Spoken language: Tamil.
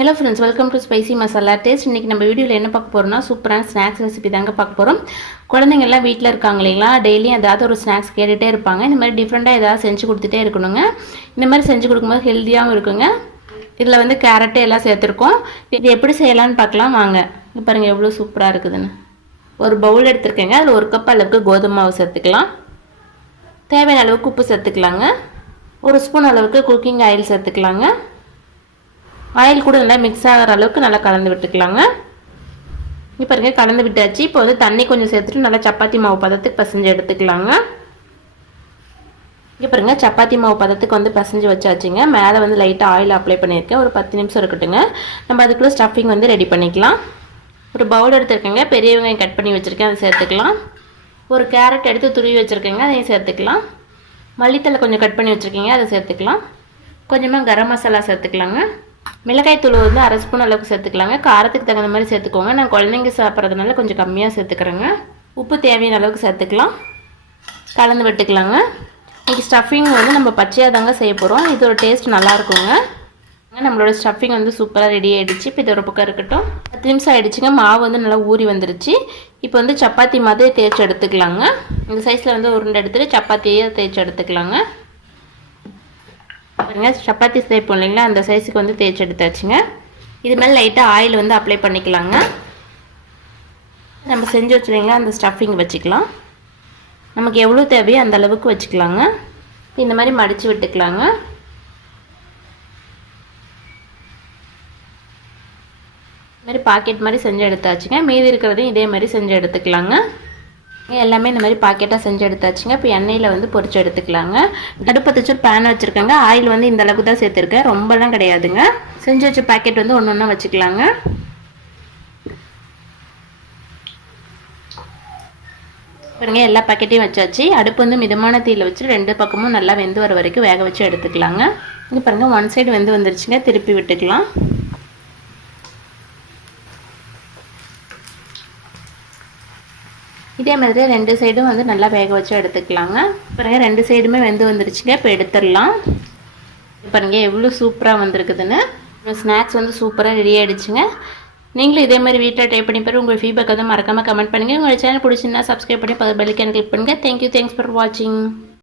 Hello friends, welcome to spicy masala taste. இன்றைக்கி நம்ம வீடியோவில் என்ன பார்க்க போகிறோம்னா சூப்பரான ஸ்நாக்ஸ் ரெசிபி தாங்க பார்க்க போகிறோம். குழந்தைங்கள்லாம் வீட்டில் இருக்காங்க இல்லைங்களா, டெய்லியும் ஏதாவது ஒரு ஸ்நாக்ஸ் கேட்டுகிட்டே இருப்பாங்க. இந்த மாதிரி டிஃப்ரெண்ட்டாக ஏதாவது செஞ்சு கொடுத்துட்டே இருக்கணுங்க. இந்த மாதிரி செஞ்சு கொடுக்கும்போது ஹெல்த்தியாகவும் இருக்குங்க. இதில் வந்து கேரட்டு எல்லாம் சேர்த்துருக்கோம். இது எப்படி செய்யலான்னு பார்க்கலாம் வாங்க. இங்கே பாருங்கள் எவ்வளோ சூப்பராக இருக்குதுன்னு. ஒரு பவுல் எடுத்துருக்கேங்க. அதில் 1 கப் அளவுக்கு கோதுமை மாவு சேர்த்துக்கலாம். தேவையான அளவுக்கு உப்பு சேர்த்துக்கலாங்க. 1 ஸ்பூன் அளவுக்கு குக்கிங் ஆயில் சேர்த்துக்கலாங்க. ஆயில் கூட நல்லா மிக்ஸ் ஆகிற அளவுக்கு நல்லா கலந்து விட்டுக்கலாங்க. இப்போ பாருங்க கலந்து விட்டாச்சு. இப்போ வந்து தண்ணி கொஞ்சம் சேர்த்துட்டு நல்லா சப்பாத்தி மாவு பதத்துக்கு பசைஞ்சு எடுத்துக்கலாங்க. இப்போ பாருங்க சப்பாத்தி மாவு பதத்துக்கு வந்து பசைஞ்சு வச்சாச்சுங்க. மேலே வந்து லைட்டாக ஆயில் அப்ளை பண்ணியிருக்கேன். ஒரு 10 நிமிஷம் இருக்கட்டுங்க. நம்ம அதுக்குள்ளே ஸ்டஃபிங் வந்து ரெடி பண்ணிக்கலாம். ஒரு பவுல் எடுத்துருக்கேங்க. பெரிய வெங்காயம் கட் பண்ணி வச்சுருக்கேன், அதை சேர்த்துக்கலாம். ஒரு கேரட் எடுத்து துருவி வச்சுருக்கேங்க, அதையும் சேர்த்துக்கலாம். மல்லித்தலை கொஞ்சம் கட் பண்ணி வச்சுருக்கீங்க, அதை சேர்த்துக்கலாம். கொஞ்சமாக கரம் மசாலா சேர்த்துக்கலாங்க. மிளகாய் தூள் வந்து 1/2 ஸ்பூன் அளவுக்கு சேர்த்துக்கலாங்க. காரத்துக்கு தகுந்த மாதிரி சேர்த்துக்கோங்க. நான் குழந்தைங்க சாப்பிட்றதுனால கொஞ்சம் கம்மியாக சேர்த்துக்கிறேங்க. உப்பு தேவையான அளவுக்கு சேர்த்துக்கலாம். கலந்து விட்டுக்கலாங்க. இன்றைக்கி ஸ்டஃபிங் வந்து நம்ம பச்சையாக தாங்க செய்ய போகிறோம். இது ஒரு டேஸ்ட் நல்லாயிருக்குங்க. நம்மளோட ஸ்டஃபிங் வந்து சூப்பராக ரெடி ஆகிடுச்சு. இப்போ இது ஒரு பக்கம் இருக்கட்டும். 10 நிமிஷம் ஆகிடுச்சுங்க. மாவு வந்து நல்லா ஊறி வந்துருச்சு. இப்போ வந்து சப்பாத்தி மாதிரி தேய்ச்சி எடுத்துக்கலாங்க. இந்த சைஸில் வந்து உருண்டை எடுத்துகிட்டு சப்பாத்தியே தேய்ச்சி எடுத்துக்கலாங்க. சப்பாத்தி தேய்ப்போம் இல்லைங்களா, அந்த சைஸுக்கு வந்து தேய்ச்சி எடுத்தாச்சுங்க. இது மேலே லைட்டாக ஆயில் வந்து அப்ளை பண்ணிக்கலாங்க. நம்ம செஞ்சு வச்சுருங்களா அந்த ஸ்டஃபிங் வச்சுக்கலாம். நமக்கு எவ்வளோ தேவையோ அந்த அளவுக்கு வச்சுக்கலாங்க. இந்த மாதிரி மடித்து விட்டுக்கலாங்க. இந்த மாதிரி பாக்கெட் மாதிரி செஞ்சு எடுத்தாச்சுங்க. மீதி இருக்கிறதையும் இதே மாதிரி செஞ்சு எடுத்துக்கலாங்க. எல்லாமே இந்த மாதிரி பாக்கெட்டாக செஞ்சு எடுத்தாச்சுங்க. இப்போ எண்ணெயில் வந்து பொரிச்சு எடுத்துக்கலாங்க. அடுப்பு வச்சு பேன் வச்சுருக்கேங்க. ஆயில் வந்து இந்த அளவுக்கு தான் சேர்த்துருக்கேன், ரொம்பலாம் கிடையாதுங்க. செஞ்சு வச்ச பாக்கெட் வந்து ஒன்று ஒன்றா வச்சுக்கலாங்க. பாருங்க எல்லா பாக்கெட்டையும் வச்சாச்சு. அடுப்பு வந்து மிதமான தீயில் வச்சு 2 பக்கமும் நல்லா வெந்து வர வரைக்கும் வேக வச்சு எடுத்துக்கலாங்க. இங்கே பாருங்கள் 1 சைடு வெந்து வந்துருச்சுங்க. திருப்பி விட்டுக்கலாம். இதே மாதிரி 2 சைடும் வந்து நல்லா வேக வச்சு எடுத்துக்கலாங்க. பாருங்க 2 சைடுமே வெந்து வந்துருச்சுங்க. இப்போ எடுத்துடலாம். பாருங்க எவ்வளோ சூப்பராக வந்திருக்குதுன்னு. ஸ்நாக்ஸ் வந்து சூப்பராக ரெடி ஆகிடுச்சுங்க. நீங்களும் இதே மாதிரி வீட்டில் ட்ரை பண்ணி பாருங்கள். உங்கள் ஃபீட்பேக் வந்து மறக்காமல் கமெண்ட் பண்ணுங்கள். உங்கள் சேனல் பிடிச்சிருந்தா சப்ஸ்கிரைப் பண்ணி பெல் ஐகானை கிளிக் பண்ணுங்கள். தேங்க்யூ, தேங்க்ஸ் ஃபார் வாட்சிங்.